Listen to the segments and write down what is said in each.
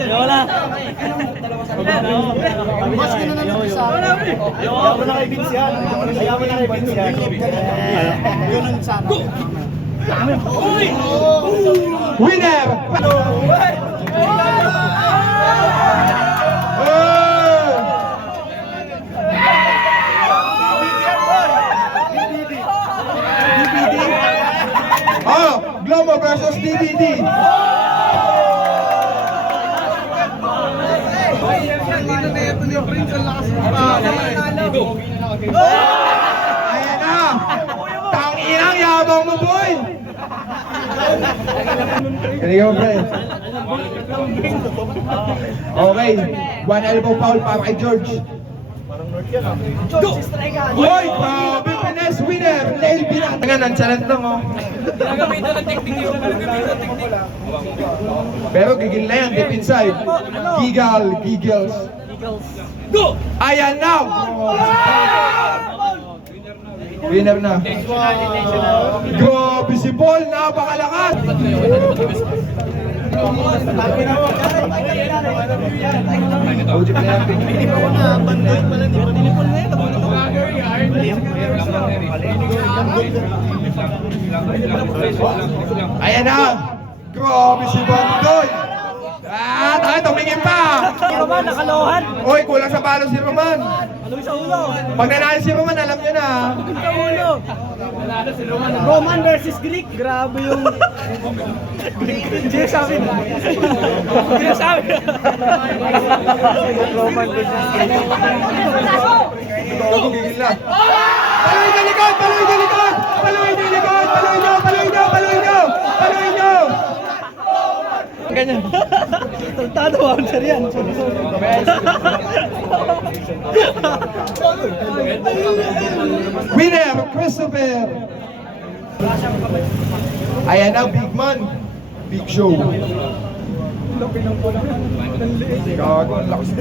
Wala. Mas ka na naman sa akin. Ayaw mo na kay Vince yan. Ayaw mo na kay Vince yan. Ganun sana. Winner! Oh, Globo versus DVD. Ayan na! Tanginang yabang mo, boy! Galing mo, pre. Okay, one elbow foul para kay George. Boy, grabe finesse winner! Nail binat! Nga, nonchalant lang, oh. Gagamitan ng technique yun. Pero gigil na yan, deep inside. Giggles. Go! Ayan na! Winner na. Grabe si Paul, napakalakas! Ayan na! Grabe si Bandoy! Tumingin pa! Si Roman, nakalohan. Uy, kulang sa palo si Roman. Ano sa ulo? Pag nanalo si Roman, alam nyo na. Sa ulo. Roman versus Greek. Grabe yung... Sinasabi. Roman versus Greek. Gigil na. Paluin na likod! Paluin na likod! Paluin na likod! Paluin nyo! Paluin nyo! Paluin nyo! Paluin nyo! Ganyan. Tantado ako sir yan. Winner, Christopher! Ayan na, big man. Big show. Gago, ang lakas.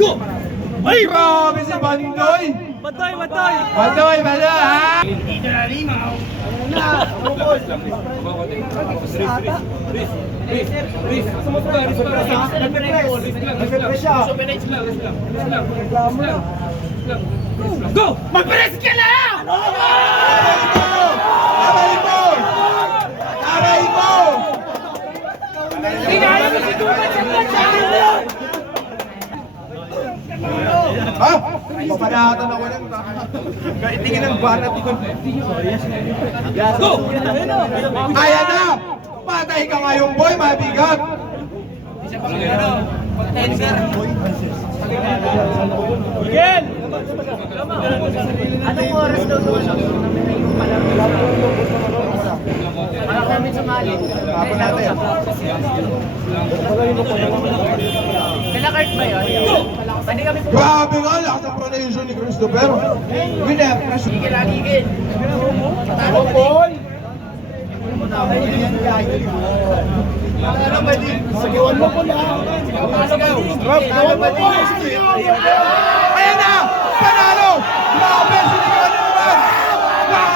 Go! Ay, grabe si Bandoy! Batoy! Bandoy, ha? Go! Mag-press ka na! Aray mo! Aray mo! Tinalo mo si Duman sa platsahin mo! Ha? Papanatan ako yan. Kahit tingin ng banat yun. Go! Ayan na! Patay ka ngayon, boy, mabigat! Miguel! Anong oras daw doon? Para kami sumali. Tapon natin. Kala Kurt ba yun? Pwede kami pumunta. Grabe nga, lakas ang pronation ni Christopher. Winner, Christopher. Ligil. Sigawan mo po na. Ayan na! Panalo! Grabe! Sinigawan na naman!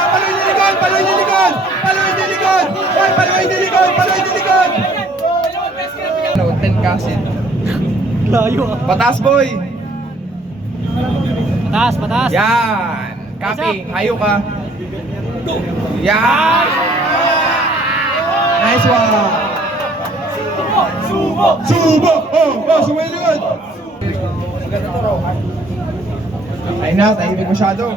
Paloy na likod! Paloy na likod! Paloy na likod! Ay, paloy na likod! Paloy na likod! 10 kasin. Layo ah. Patas, boy! Patas! Yan! Kaping, hayo ka. Yan! Nice one! Subo! Oh, sumay likod! Ay na, tahimik masyado.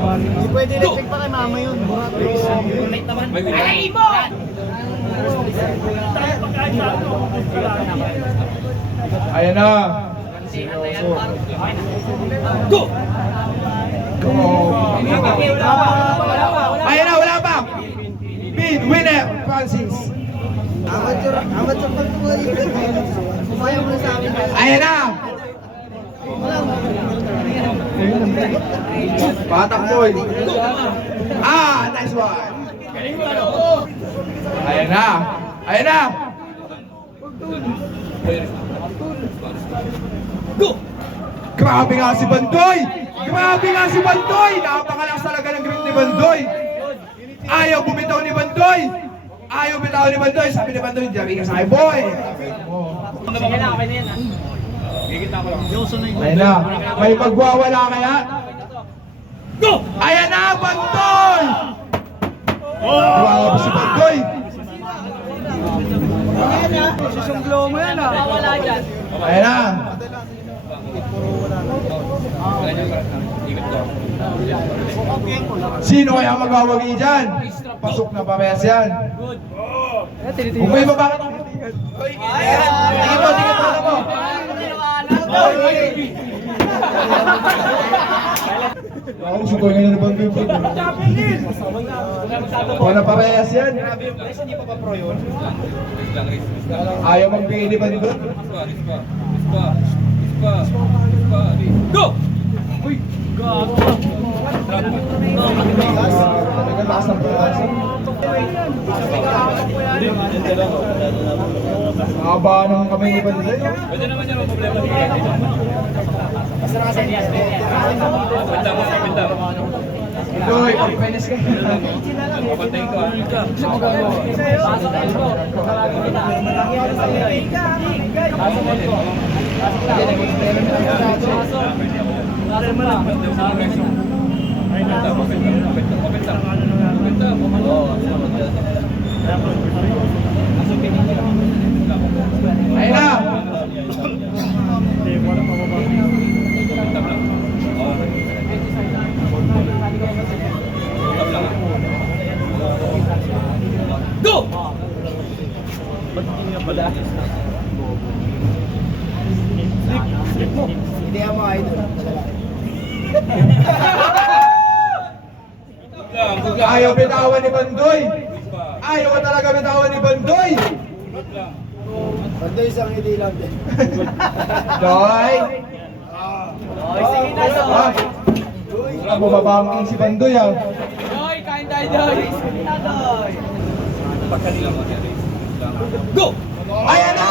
Hindi pwede na-check pa kay mama yun. Ay, mo! Ayan na! Go! Ayan na, wala pa! Bid winner, Francis! Amateur pag tuloy. Kumayaw mo na sa amin. Ayan na! Batak boy! Nice one! Ayan na! Ayan na! Go! Grabe nga si Bandoy! Grabe nga si Bandoy! Napakalakas talaga ng Green ni Bandoy. Ayaw bumitaw ni Bandoy. Ayaw bumitaw ni Bandoy. Sabi ni Bandoy, "Diyan ka sa akin, boy." Sige lang, okay na yan. Ayan na. May magwawala kaya? Go! Ayan na, Bandoy! Grabe si Bandoy. Susumblo mo yan ah. Wala dyan. Ayan na. Sino kaya magwawagi dyan? Pasok na parehas yan. Kung may babakit ang tingin. Tingin mo, tingin mo. Ako, sukoy ngayon na Bandoy. Kung na parehas yan. Ayaw magbigay ni Bandoy. Go! Uy! Gago! Talagang lakas ng pagkasa. Haba ng kamay ni Bandoy. Pwede naman yan ang problema dito. Basta kasi yes, Benta mo, benta mo. Bandoy, pagpenis ka. Papantayin ko ah. Pasok elbow. Pasok elbow. Ayun na! Go! Hindi mo idol. Ayaw bitawan ni Bandoy! Ayaw ka talaga bitawan ni Bandoy! Bandoy isang hindi lang din. Doy! Sige na sa Ah! Bumabangking si Bandoy ah! Doy, kain tayo Doy. Sige na Doy. Pagkanila mo Go! Ayan na!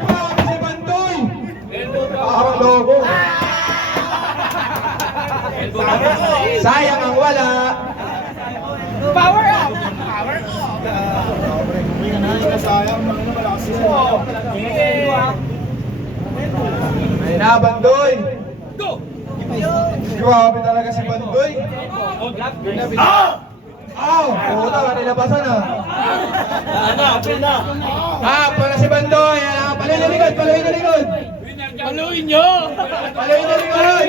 Grabe si Bandoy! Parang lobo! Sayang ang wala! Power up! Sayang, malakas siya. Ayun na, Bandoy! Go! Grabe talaga si Bandoy! Aw! Puta, nilabasan ah! Pala si Bandoy! Paluin na likod! Paluin na likod! Paluin nyo! Paluin na likod!